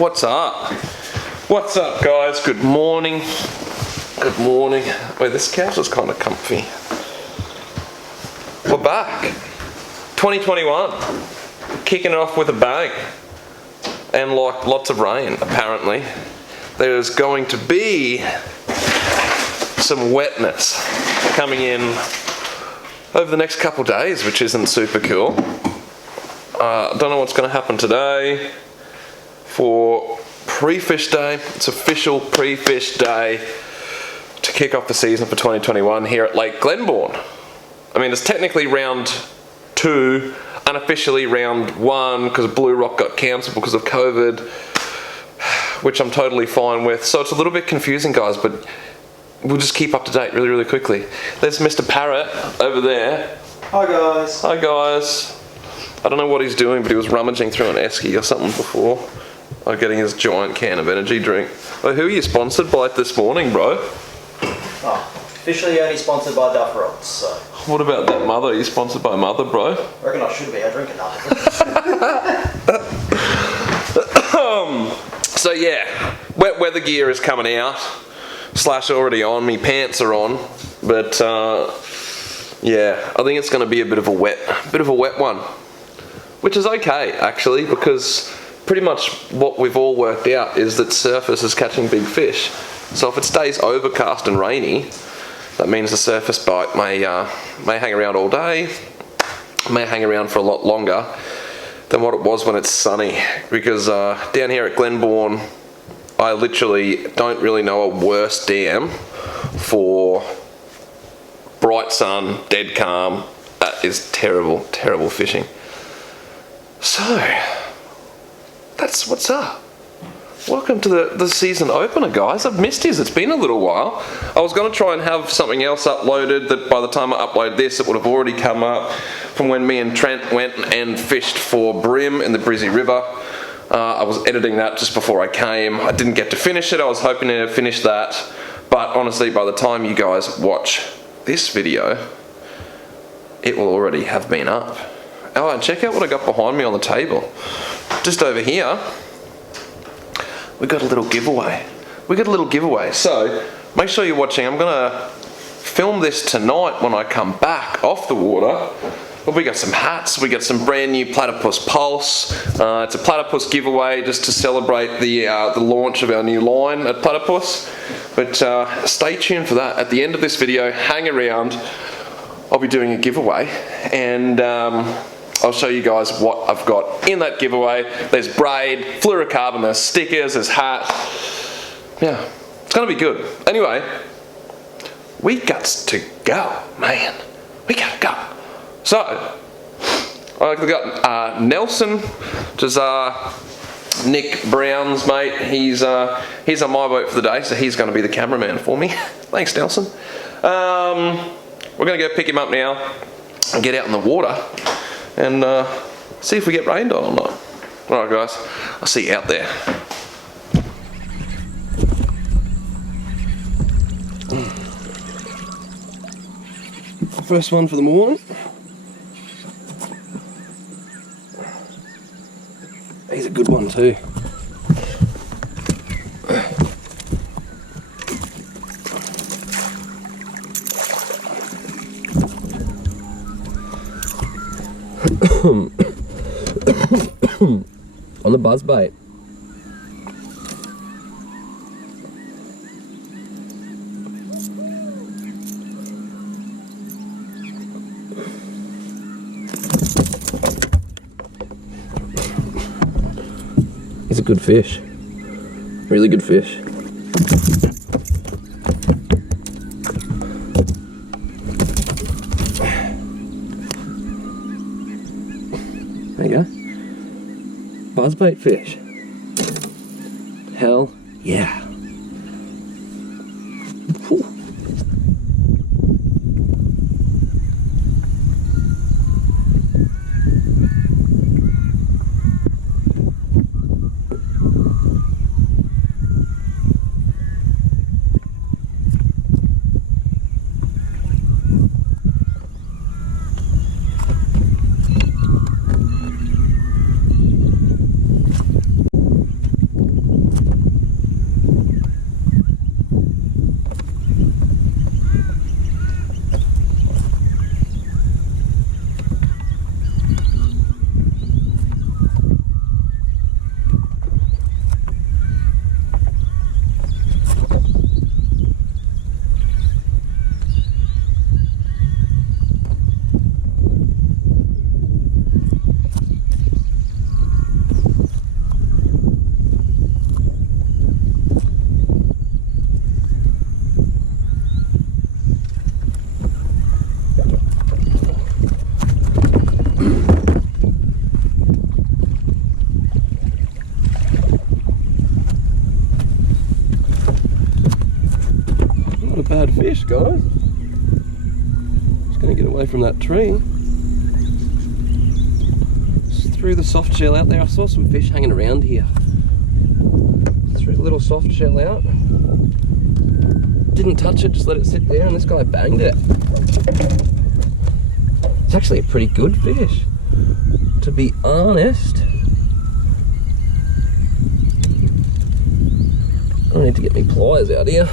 What's up? What's up, guys? Good morning. Good morning. Wait, this couch is kind of comfy. We're back. 2021. Kicking it off with a bang. And like lots of rain, apparently. There's going to be some wetness coming in over the next couple days, which isn't super cool. I don't know what's going to happen today for pre-fish day. It's official pre-fish day to kick off the season for 2021 here at Lake Glenbawn. I mean, it's technically round 2, unofficially round 1 because Blue Rock got cancelled because of COVID, which I'm totally fine with. So it's a little bit confusing, guys, but we'll just keep up to date really, really quickly. There's Mr. Parrot over there. Hi, guys. Hi, guys. I don't know what he's doing, but he was rummaging through an esky or something before. Getting his giant can of energy drink. Oh, who are you sponsored by this morning, bro? Oh, officially only sponsored by Duff Rods, so. What about that Mother? Are you sponsored by Mother, bro? I reckon I should be. I drink enough. So yeah, wet weather gear is coming out. Slash already on. Me pants are on, but yeah, I think it's going to be a bit of a wet one, which is okay actually, because pretty much what we've all worked out is that surface is catching big fish. So if it stays overcast and rainy, that means the surface bite may hang around all day, may hang around for a lot longer than what it was when it's sunny. Because down here at Glenbawn, I literally don't really know a worse dam for bright sun, dead calm. That is terrible, terrible fishing. So that's what's up. Welcome to the season opener, guys. I've missed you. It's been a little while. I was going to try and have something else uploaded that by the time I upload this, it would have already come up from when me and Trent went and fished for brim in the Brizzy River. I was editing that just before I came. I didn't get to finish it. I was hoping to finish that. But honestly, by the time you guys watch this video, it will already have been up. Oh, and check out what I got behind me on the table. Just over here, we got a little giveaway. So make sure you're watching. I'm gonna film this tonight when I come back off the water. Well, we got some hats. We got some brand new Platypus Pulse. It's a Platypus giveaway just to celebrate the launch of our new line at Platypus. But stay tuned for that. At the end of this video, hang around. I'll be doing a giveaway, and I'll show you guys what I've got in that giveaway. There's braid, fluorocarbon, there's stickers, there's hat. Yeah, it's gonna be good. Anyway, we got to go, man. We gotta go. So, I've got Nelson, which is Nick Brown's mate. He's on my boat for the day, so he's gonna be the cameraman for me. Thanks, Nelson. We're gonna go pick him up now and get out in the water and see if we get rained on or not. Alright, guys, I'll see you out there. First one for the morning. He's a good one too. On the buzzbait. He's a good fish. Really good fish. There you go. Buzzbait fish. Hell yeah. Whew. fish, guys. Just gonna get away from that tree. Just threw the soft shell out there. I saw some fish hanging around here. Threw the little soft shell out. Didn't touch it, just let it sit there, and this guy banged it. It's actually a pretty good fish, to be honest. I need to get my pliers out here.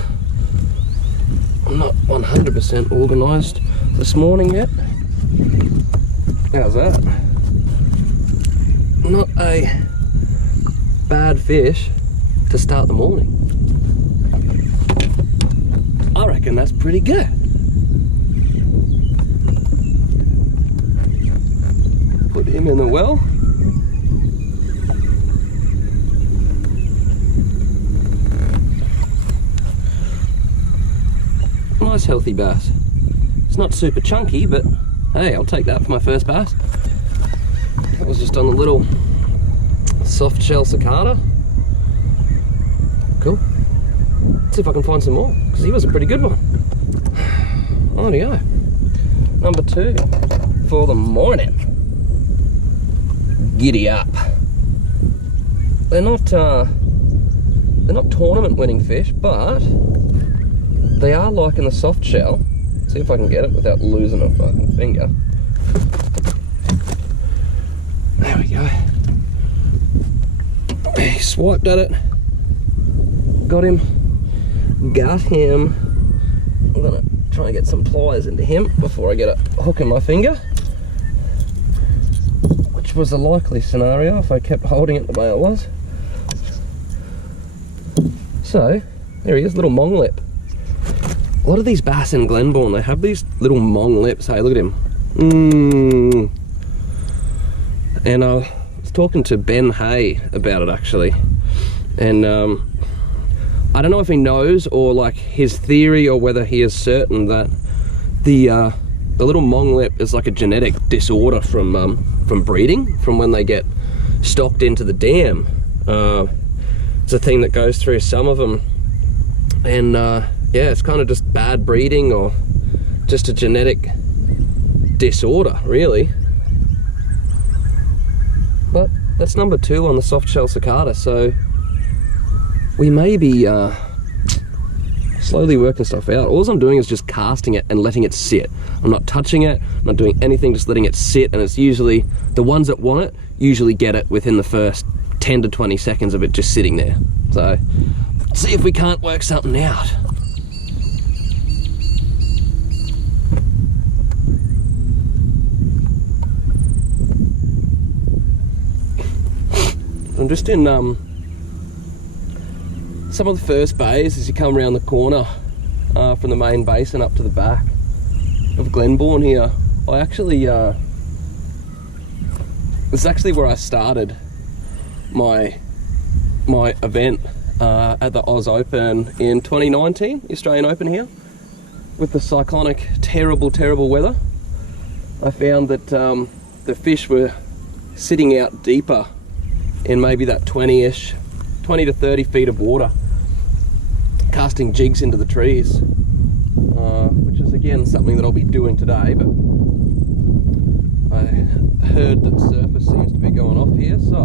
I'm not 100% organised this morning yet. How's that? Not a bad fish to start the morning. I reckon that's pretty good. Put him in the well. Nice healthy bass. It's not super chunky, but hey, I'll take that for my first bass. That was just on a little soft shell cicada. Cool. Let's see if I can find some more, because he was a pretty good one. On we go. Number 2 for the morning. Giddy up. They're not tournament winning fish, but they are liking the soft shell. Let's see if I can get it without losing a fucking finger. There we go. He swiped at it. Got him. Got him. I'm gonna try and get some pliers into him before I get a hook in my finger, which was a likely scenario if I kept holding it the way it was. So there he is, little mong lip. A lot of these bass in Glenbawn, they have these little mong lips. Hey, look at him. And I was talking to Ben Hay about it actually, and I don't know if he knows, or like his theory, or whether he is certain that the little mong lip is like a genetic disorder from breeding, from when they get stocked into the dam. It's a thing that goes through some of them, and yeah, it's kind of just bad breeding or just a genetic disorder, really. But that's number 2 on the soft shell cicada, so we may be slowly working stuff out. All I'm doing is just casting it and letting it sit. I'm not touching it, I'm not doing anything, just letting it sit, and it's usually, the ones that want it, usually get it within the first 10 to 20 seconds of it just sitting there. So, see if we can't work something out. I'm just in some of the first bays as you come around the corner from the main basin up to the back of Glenbawn here. I actually, this is actually where I started my event at the Oz Open in 2019, the Australian Open here, with the cyclonic, terrible weather. I found that the fish were sitting out deeper in maybe that 20 to 30 feet of water, casting jigs into the trees, which is again something that I'll be doing today, but I heard that surface seems to be going off here, so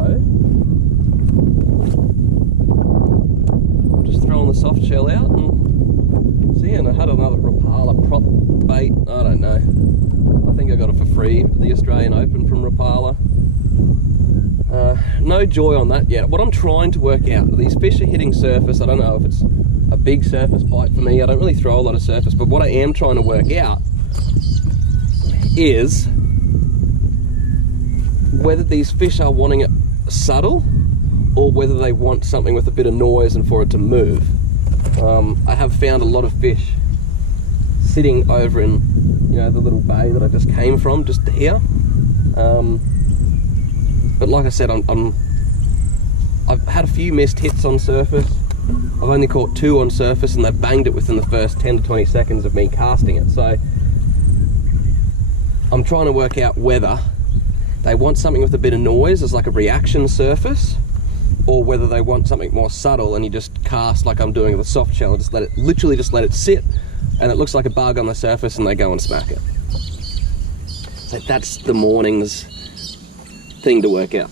I'm just throwing the soft shell out and seeing. I had another Rapala prop bait, I don't know, I think I got it for free at the Australian Open from Rapala. No joy on that yet. What I'm trying to work out, these fish are hitting surface. I don't know if it's a big surface bite for me. I don't really throw a lot of surface, but what I am trying to work out is whether these fish are wanting it subtle or whether they want something with a bit of noise and for it to move. I have found a lot of fish sitting over in, you know, the little bay that I just came from, just here. But like I said, I've had a few missed hits on surface. I've only caught 2 on surface, and they've banged it within the first 10 to 20 seconds of me casting it. So I'm trying to work out whether they want something with a bit of noise as like a reaction surface, or whether they want something more subtle and you just cast like I'm doing with a soft shell and just let it, literally just let it sit and it looks like a bug on the surface and they go and smack it. So that's the morning's thing to work out.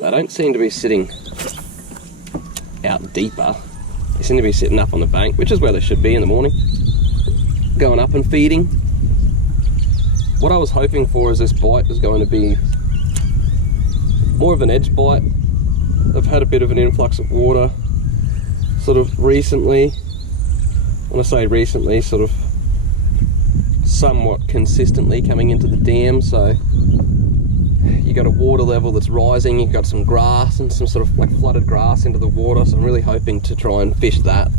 They don't seem to be sitting out deeper. They seem to be sitting up on the bank, which is where they should be in the morning. Going up and feeding. What I was hoping for is this bite is going to be more of an edge bite. They've had a bit of an influx of water sort of recently. When I say recently, sort of somewhat consistently coming into the dam, so you got a water level that's rising, you've got some grass and some sort of like flooded grass into the water, so I'm really hoping to try and fish that.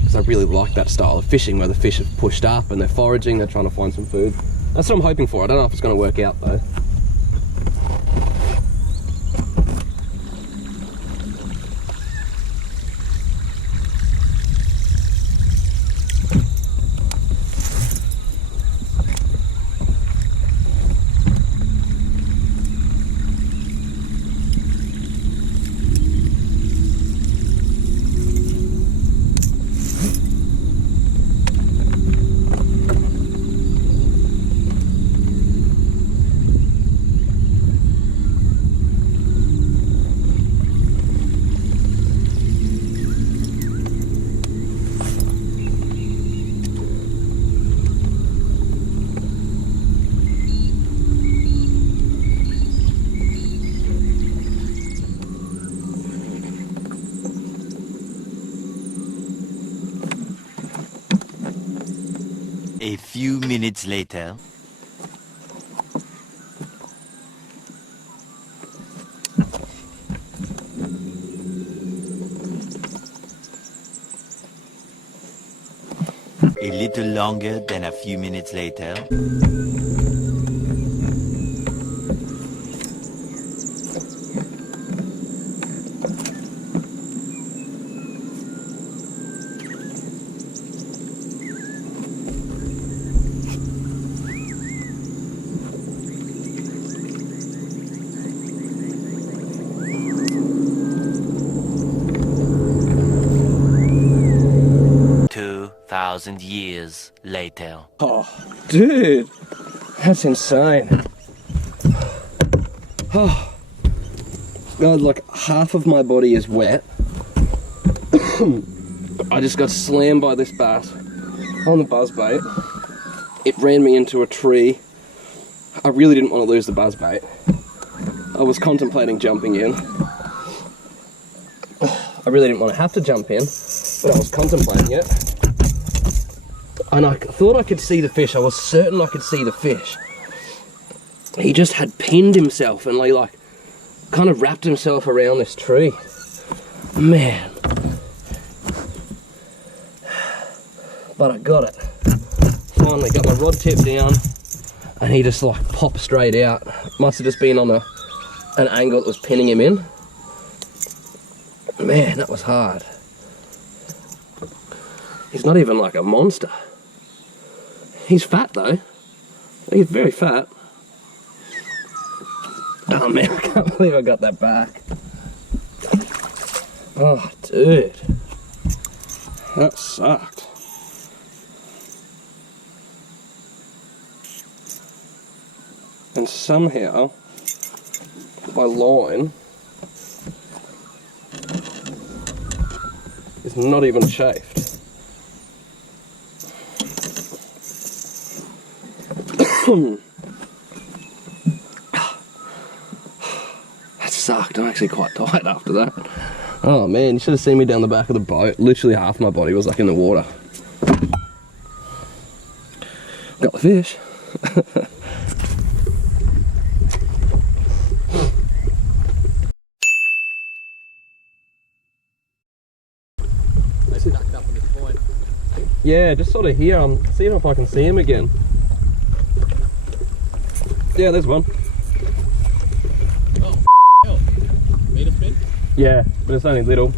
Because I really like that style of fishing where the fish have pushed up and they're foraging, they're trying to find some food. That's what I'm hoping for. I don't know if it's going to work out though. A few minutes later. A little longer than a few minutes later. 2,000 years later. Oh, dude, that's insane. Oh, God, like half of my body is wet. I just got slammed by this bass on the buzzbait. It ran me into a tree. I really didn't want to lose the buzzbait. I was contemplating jumping in. I really didn't want to have to jump in, but I was contemplating it. And I thought I could see the fish. I was certain I could see the fish. He just had pinned himself and like kind of wrapped himself around this tree. Man. But I got it. Finally got my rod tip down and he just like popped straight out. Must have just been on an angle that was pinning him in. Man, that was hard. He's not even like a monster. He's fat though. He's very fat. Oh man, I can't believe I got that back. Oh, dude. That sucked. And somehow, my line is not even chafed. That sucked. I'm actually quite tired after that. Oh man, you should have seen me down the back of the boat. Literally half my body was like in the water. Got the fish. Yeah, just sort of here. I'm seeing if I can see him again. Yeah, there's one. Oh, hell. Made a spin? Yeah, but it's only little.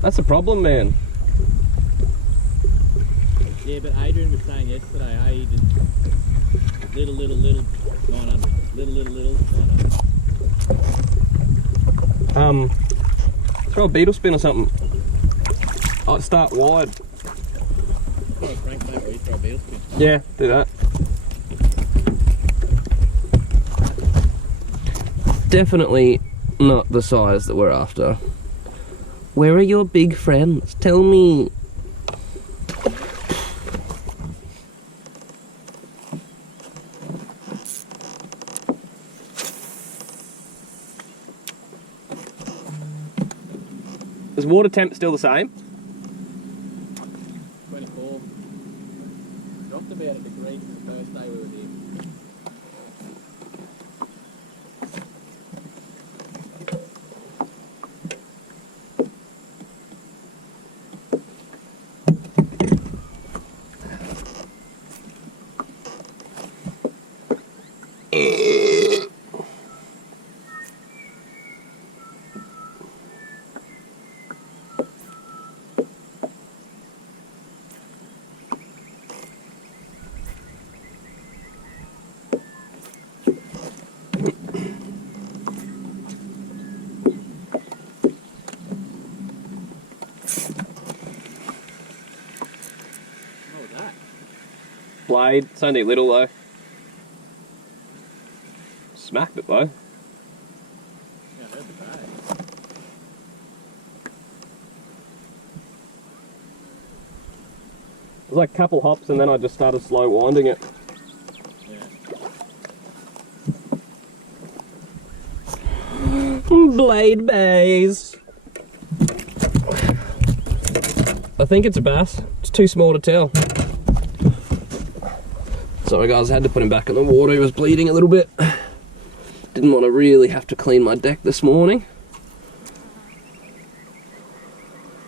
That's the problem, man. Yeah, but Adrian was saying yesterday, hey, just little, 900. Little. Throw a beetle spin or something. I'd start wide. Oh, Frank, mate, where you throw a beetle spin. Yeah, do that. Definitely not the size that we're after. Where are your big friends? Tell me. Is water temp still the same? 24. Dropped about a degree from the first day we were here. What was that? Blade. It's only little though. Smacked it though. Yeah, I heard the bag. It was like a couple hops and then I just started slow winding it. Blade bays. I think it's a bass. It's too small to tell. Sorry guys, I had to put him back in the water. He was bleeding a little bit. Didn't want to really have to clean my deck this morning.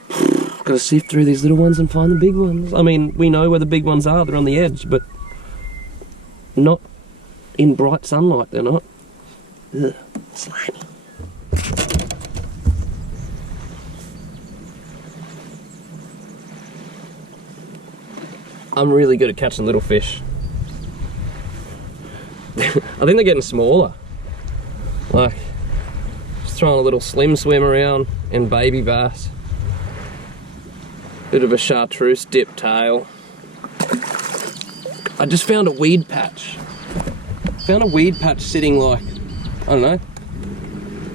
Gotta sift through these little ones and find the big ones. I mean, we know where the big ones are. They're on the edge, but not in bright sunlight. They're not. Ugh, slimy. I'm really good at catching little fish. I think they're getting smaller. Like, just throwing a little slim swim around in baby bass. Bit of a chartreuse dip tail. I just found a weed patch. Found a weed patch sitting like, I don't know,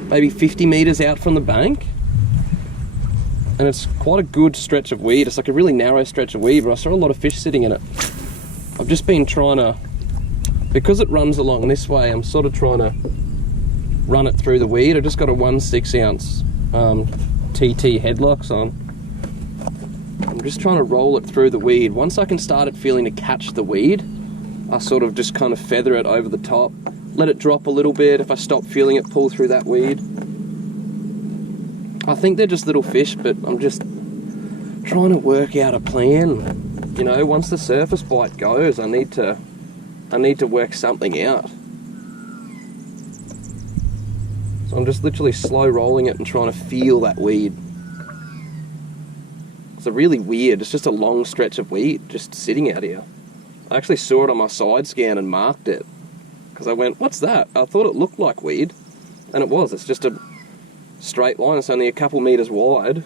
maybe 50 meters out from the bank. And it's quite a good stretch of weed. It's like a really narrow stretch of weed, but I saw a lot of fish sitting in it. I've just been trying to, because it runs along this way, I'm sort of trying to run it through the weed. I just got a 1/6 ounce TT headlocks on. I'm just trying to roll it through the weed. Once I can start it feeling to catch the weed, I sort of just kind of feather it over the top, let it drop a little bit. If I stop feeling it, pull through that weed. I think they're just little fish, but I'm just trying to work out a plan. You know, once the surface bite goes, I need to work something out. So I'm just literally slow rolling it and trying to feel that weed. It's a really weird, it's just a long stretch of weed just sitting out here. I actually saw it on my side scan and marked it because I went, what's that? I thought it looked like weed, and it was. It's just a straight line. It's only a couple meters wide,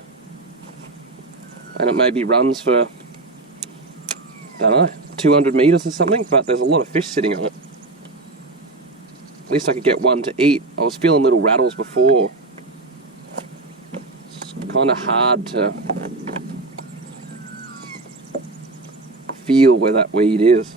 and it maybe runs for, don't know, 200 meters or something, but there's a lot of fish sitting on it. At least I could get one to eat. I was feeling little rattles before. It's kind of hard to feel where that weed is.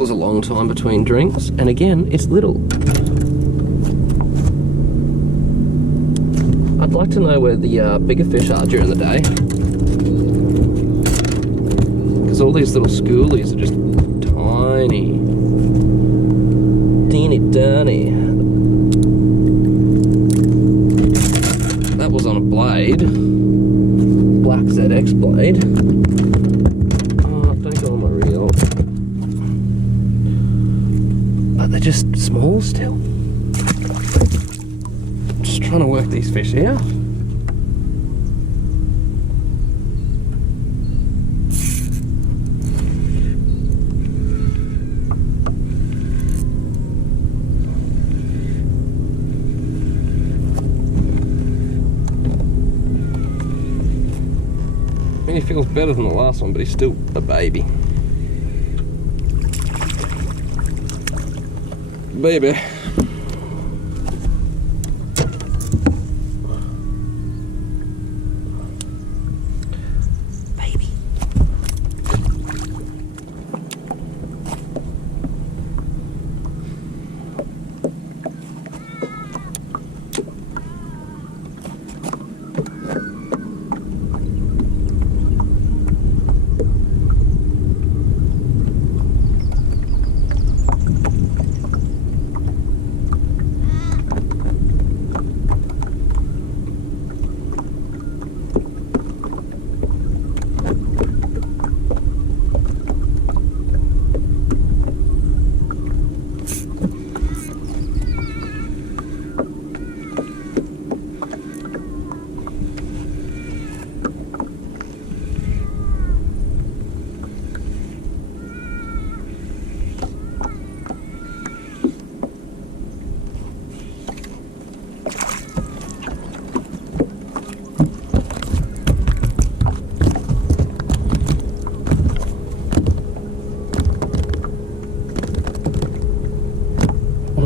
was a long time between drinks, and again, it's little. I'd like to know where the bigger fish are during the day. Because all these little schoolies are just tiny. Teeny tiny. That was on a blade. Black ZX blade. Oh, don't go on my reel. But they're just small still. Just trying to work these fish out. He feels better than the last one, but he's still a baby. Baby.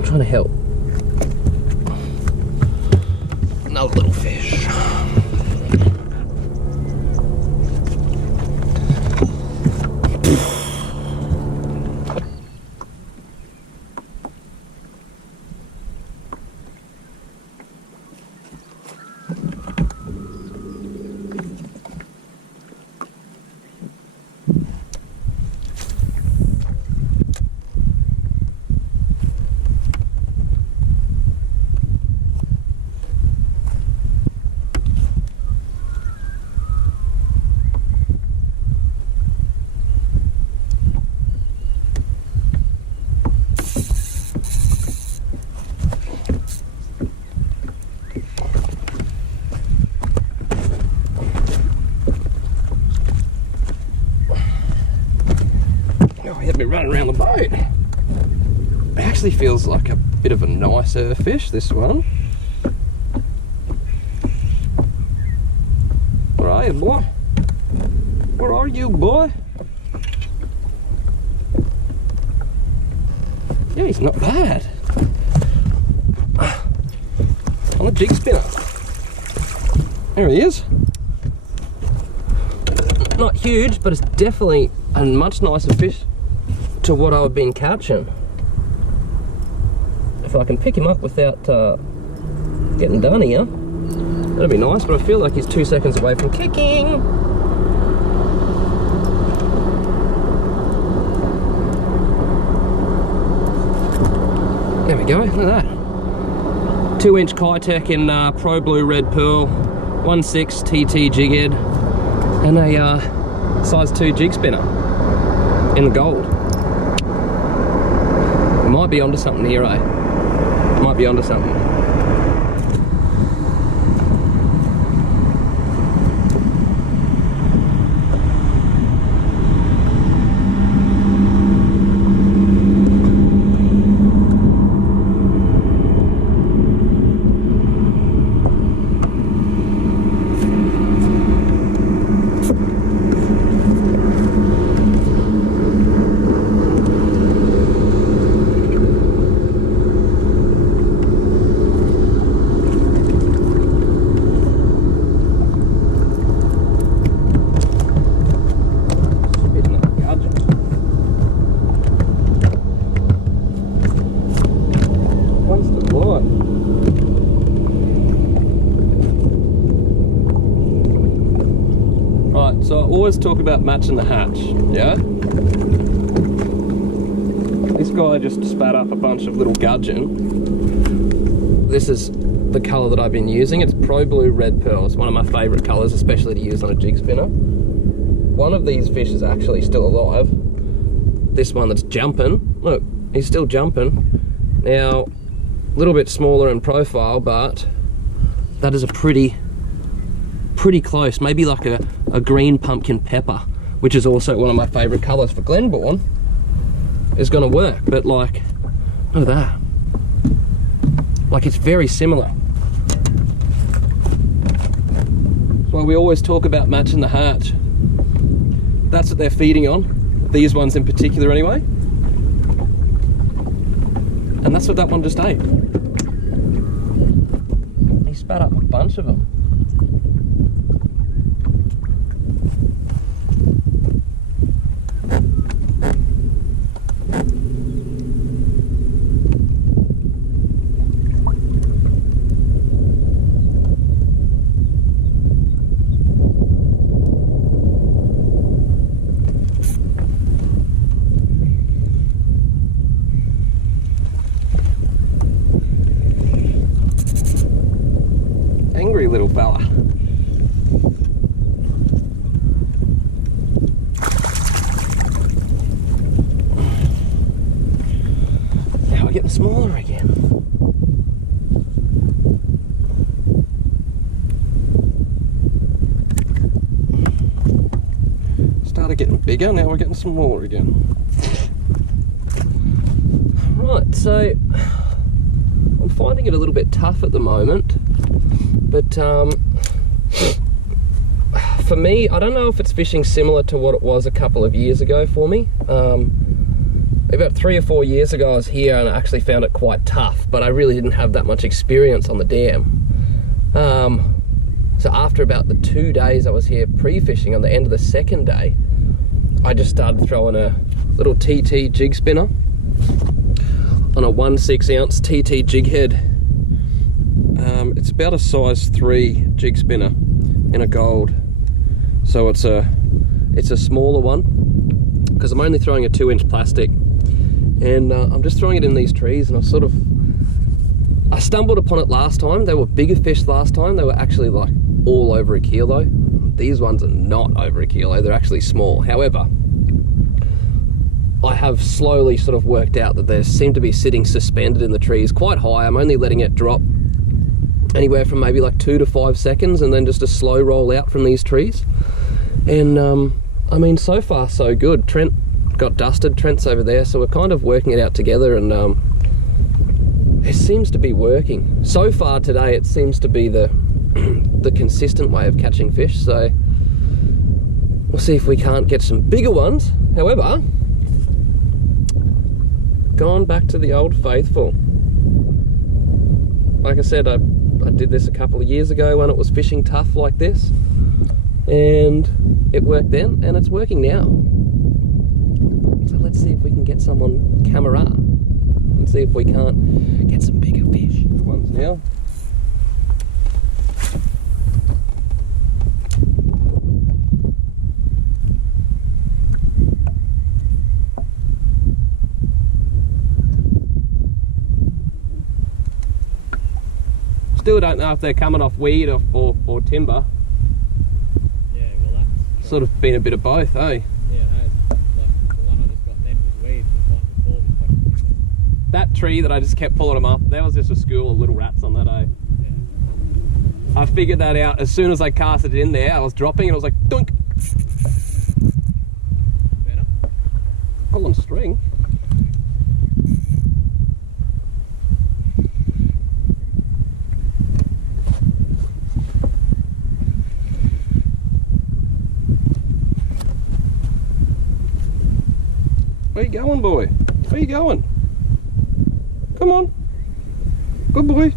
Trying to help. Another little fish. Running around the boat. It actually feels like a bit of a nicer fish, this one. Where are you, boy? Where are you, boy? Yeah, he's not bad. On the jig spinner. There he is. Not huge, but it's definitely a much nicer fish to what I've been catching. If I can pick him up without getting done here, that'd be nice, but I feel like he's 2 seconds away from kicking. There we go, look at that. 2-inch Kitech in Pro Blue Red Pearl, 1/6 TT jig head, and a size 2 jig spinner in the gold. Might be onto something here, eh? Might be onto something. So I always talk about matching the hatch, yeah? This guy just spat up a bunch of little gudgeon. This is the colour that I've been using. It's Pro Blue Red Pearl. It's one of my favourite colours, especially to use on a jig spinner. One of these fish is actually still alive. This one that's jumping, look, he's still jumping. Now, a little bit smaller in profile, but that is a pretty close, maybe like a green pumpkin pepper, which is also one of my favourite colours for Glenbawn, is going to work. But like, look at that. Like, it's very similar. That's why we always talk about matching the hatch. That's what they're feeding on, these ones in particular anyway. And that's what that one just ate. He spat up a bunch of them. Angry little fella. Now we're getting smaller again. Started getting bigger, now we're getting smaller again. Right, so I'm finding it a little bit tough at the moment. But for me, I don't know if it's fishing similar to what it was a couple of years ago for me. About 3 or 4 years ago I was here and I actually found it quite tough, but I really didn't have that much experience on the dam. So after about the 2 days I was here pre-fishing, on the end of the second day, I just started throwing a little TT jig spinner on a 1/6 ounce TT jig head. It's about a size 3 jig spinner in a gold, so it's a smaller one because I'm only throwing a 2-inch plastic, and I'm just throwing it in these trees. And I stumbled upon it last time. They were bigger fish last time. They were actually like all over a kilo. These ones are not over a kilo, they're actually small. However, I have slowly sort of worked out that they seem to be sitting suspended in the trees quite high. I'm only letting it drop anywhere from maybe like 2 to 5 seconds, and then just a slow roll out from these trees. And I mean, so far so good. Trent got dusted, Trent's over there, so we're kind of working it out together, and it seems to be working. So far today it seems to be the consistent way of catching fish, so we'll see if we can't get some bigger ones. However, gone back to the old faithful. Like I said, I did this a couple of years ago when it was fishing tough like this, and it worked then, and it's working now. So let's see if we can get some on camera and see if we can't get some bigger fish. Good ones now. Still don't know if they're coming off weed or timber. Yeah, well that's... Sort of been a bit of both, eh? Yeah, it has. Like, the one I just got then was weed, the one before was fucking timber. That tree that I just kept pulling them up, there was just a school of little rats on that, eh? Yeah. I figured that out as soon as I cast it in there. I was dropping and I was like, dunk! Better? Pulling string. Where you going, boy? Where you going? Come on. Good boy.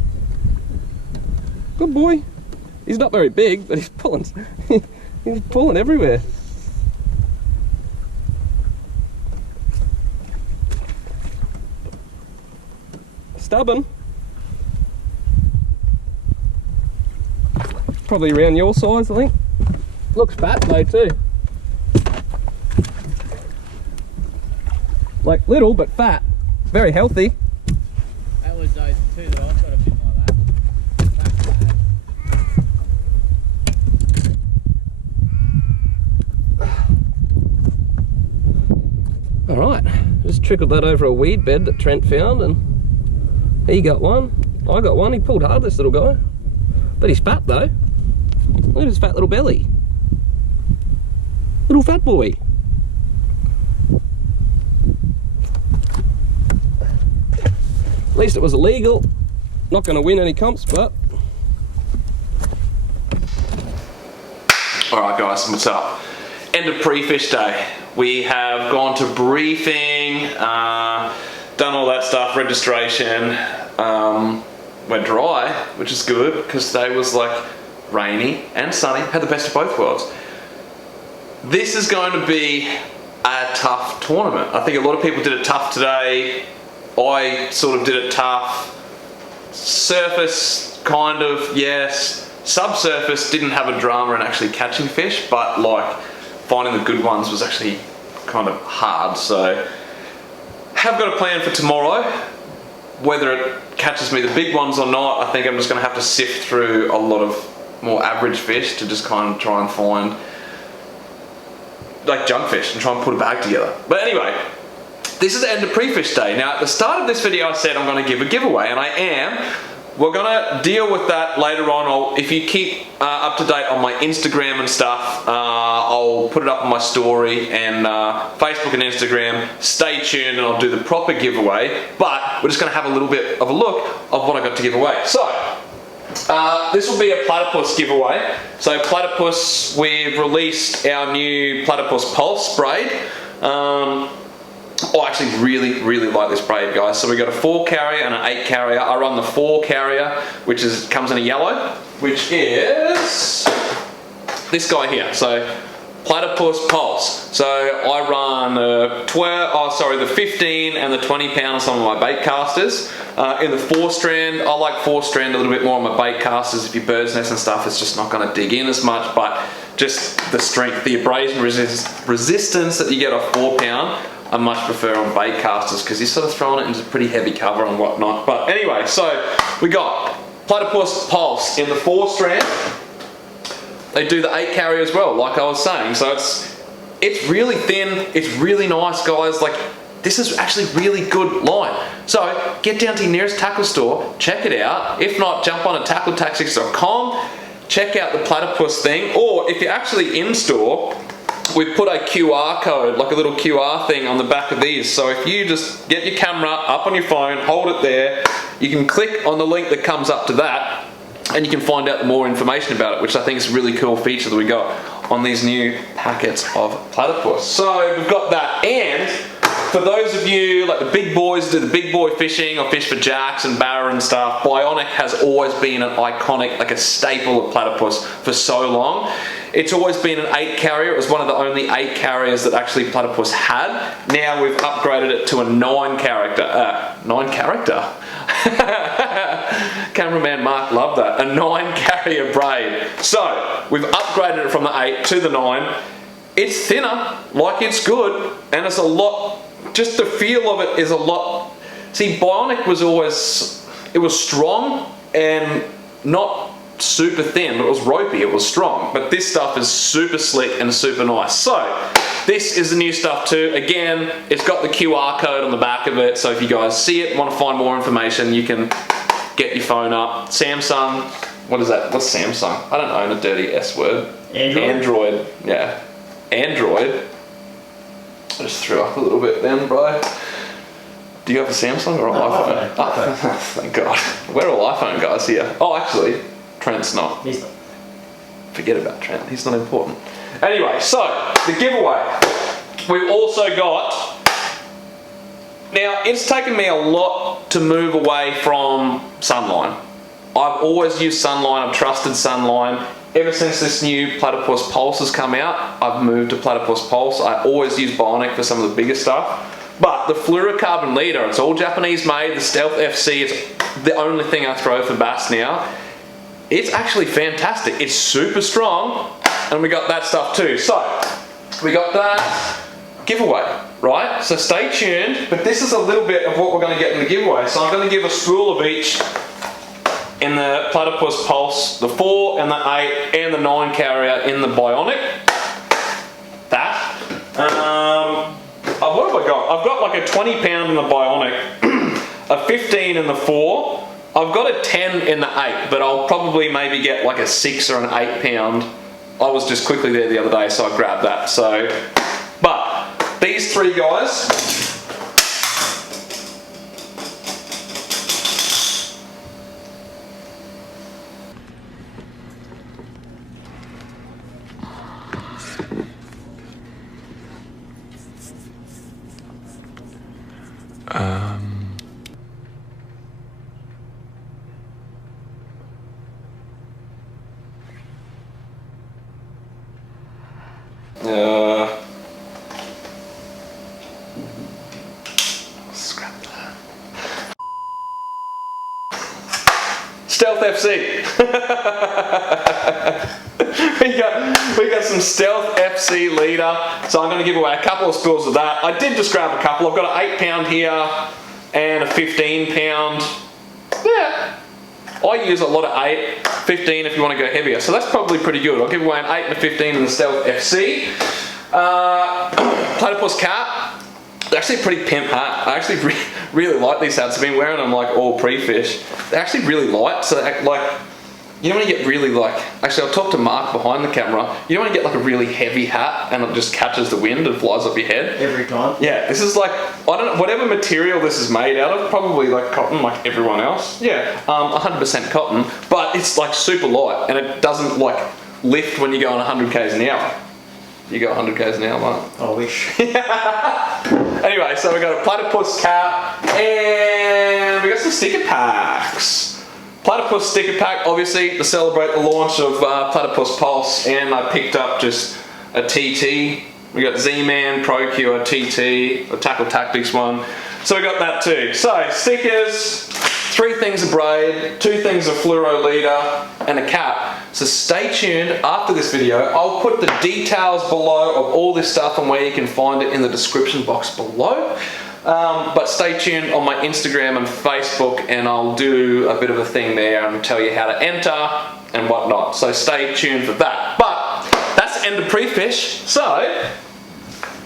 Good boy. He's not very big, but he's pulling. He's pulling everywhere. Stubborn. Probably around your size, I think. Looks fat though too. Like little but fat. Very healthy. That was those two that I've got a bit like that. Alright, just trickled that over a weed bed that Trent found, and he got one. I got one. He pulled hard, this little guy. But he's fat though. Look at his fat little belly. Little fat boy. At least it was illegal. Not going to win any comps, but... Alright guys, what's up? End of pre-fish day. We have gone to briefing, done all that stuff, registration. We're dry, which is good, because today was like rainy and sunny, had the best of both worlds. This is going to be a tough tournament. I think a lot of people did it tough today. I sort of did it tough. Surface, kind of, yes. Subsurface didn't have a drama in actually catching fish, but like finding the good ones was actually kind of hard. So, have got a plan for tomorrow. Whether it catches me the big ones or not, I think I'm just going to have to sift through a lot of more average fish to just kind of try and find like junk fish and try and put a bag together. But anyway, this is the end of pre-fish day. Now at the start of this video I said I'm going to give a giveaway, and I am. We're going to deal with that later on. If you keep up to date on my Instagram and stuff, I'll put it up on my story and Facebook and Instagram. Stay tuned and I'll do the proper giveaway. But we're just going to have a little bit of a look of what I got to give away. So, this will be a Platypus giveaway. So Platypus, we've released our new Platypus Pulse braid. I actually really like this braid, guys. So we got a 4 carrier and an 8 carrier. I run the 4 carrier, which comes in a yellow, which is this guy here. So Platypus Pulse. So I run the 15 and the 20 pound on some of my bait casters. In the 4 strand, I like 4 strand a little bit more on my bait casters. If you bird's nest and stuff, it's just not going to dig in as much, but just the strength, the abrasion resistance that you get off 4 pound, I much prefer on bait casters because you're sort of throwing it into pretty heavy cover and whatnot. But anyway, so we got Platypus Pulse in the 4 strand. They do the 8 carrier as well, like I was saying. So it's really thin, it's really nice, guys. Like, this is actually really good line. So get down to your nearest tackle store, check it out. If not, jump on at tackletactics.com, check out the Platypus thing, or if you're actually in store, we've put a QR code, like a little QR thing on the back of these. So if you just get your camera up on your phone, hold it there, you can click on the link that comes up to that, and you can find out more information about it, which I think is a really cool feature that we got on these new packets of Platypus. So we've got that, and for those of you, like the big boys do the big boy fishing or fish for jacks and barra and stuff, Bionic has always been an iconic, like a staple of Platypus for so long. It's always been an 8 carrier. It was one of the only 8 carriers that actually Platypus had. Now we've upgraded it to a 9 character. 9 character? Cameraman Mark loved that. A 9 carrier braid. So we've upgraded it from the 8 to the 9. It's thinner, like it's good, and it's a lot, just the feel of it is a lot. See, Bionic was always, it was strong and not super thin, but it was ropey, it was strong. But this stuff is super slick and super nice. So, this is the new stuff too. Again, it's got the QR code on the back of it, so if you guys see it, want to find more information, you can get your phone up. Samsung, what is that? What's Samsung? I don't own a dirty S word. Android, yeah. Android. I just threw up a little bit then, bro. Do you have a Samsung or an iPhone? Oh, thank God. We're all iPhone guys here. Oh, actually, Trent's not. He's not. Forget about Trent. He's not important. Anyway, so the giveaway. We've also got. Now, it's taken me a lot to move away from Sunline. I've always used Sunline. I've trusted Sunline. Ever since this new Platypus Pulse has come out, I've moved to Platypus Pulse. I always use Bionic for some of the bigger stuff. But the fluorocarbon leader, it's all Japanese made. The Stealth FC is the only thing I throw for bass now. It's actually fantastic. It's super strong, and we got that stuff too. So, we got that giveaway, right? So stay tuned, but this is a little bit of what we're going to get in the giveaway. So I'm going to give a spool of each in the Platypus Pulse, the 4 and the 8 and the 9 carrier in the Bionic. That. What have I got? I've got like a 20 pound in the Bionic, a 15 in the 4, I've got a 10 in the 8, but I'll probably maybe get like a 6 or an 8 pound. I was just quickly there the other day, so I grabbed that. So, but these 3 guys, scrap that. Stealth FC. we got some Stealth FC leader, so I'm going to give away a couple of spools of that. I did just grab a couple. I've got an 8 pound here and a 15 pound. Yeah, I use a lot of 8, 15 if you want to go heavier, so that's probably pretty good. I'll give away an 8 and a 15 in the Stealth FC. Platypus cat. They're actually a pretty pimp hat. I actually really like these hats. I've been wearing them like all pre-fish. They're actually really light, so like, you don't want to get really like, actually I'll talk to Mark behind the camera, you don't want to get like a really heavy hat and it just catches the wind and flies off your head. Every time? Yeah, this is like, I don't know, whatever material this is made out of, probably like cotton like everyone else. Yeah, 100% cotton, but it's like super light and it doesn't like lift when you go on 100 k's an hour. You go 100 k's an hour, Mark? I wish. Anyway, so we got a Platypus cap and we got some sticker packs. Platypus sticker pack, obviously to celebrate the launch of Platypus Pulse, and I picked up just a TT. We got Z-Man, ProCure, TT, a Tackle Tactics one. So we got that too. So stickers, 3 things of braid, 2 things of fluoro leader, and a cap. So stay tuned after this video. I'll put the details below of all this stuff and where you can find it in the description box below. But stay tuned on my Instagram and Facebook, and I'll do a bit of a thing there and tell you how to enter and whatnot. So stay tuned for that. But that's the end of pre-fish. So,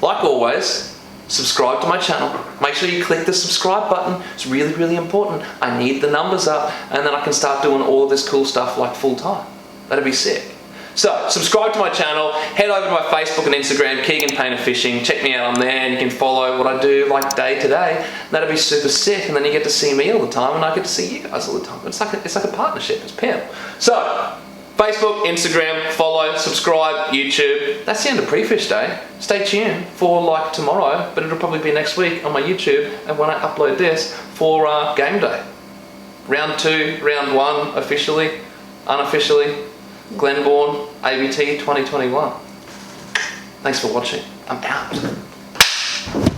like always, subscribe to my channel. Make sure you click the subscribe button. It's really, really important. I need the numbers up, and then I can start doing all of this cool stuff like full time. That'd be sick. So, subscribe to my channel, head over to my Facebook and Instagram, Keeghan Painter Fishing, check me out on there, and you can follow what I do like day to day. That'd be super sick, and then you get to see me all the time, and I get to see you guys all the time. It's like a partnership, it's PAM. So, Facebook, Instagram, follow, subscribe, YouTube. That's the end of pre-fish day. Stay tuned for like tomorrow, but it'll probably be next week on my YouTube, and when I upload this for game day. Round 2, round 1 officially, unofficially. Glenbawn ABT 2021. Thanks for watching. I'm out.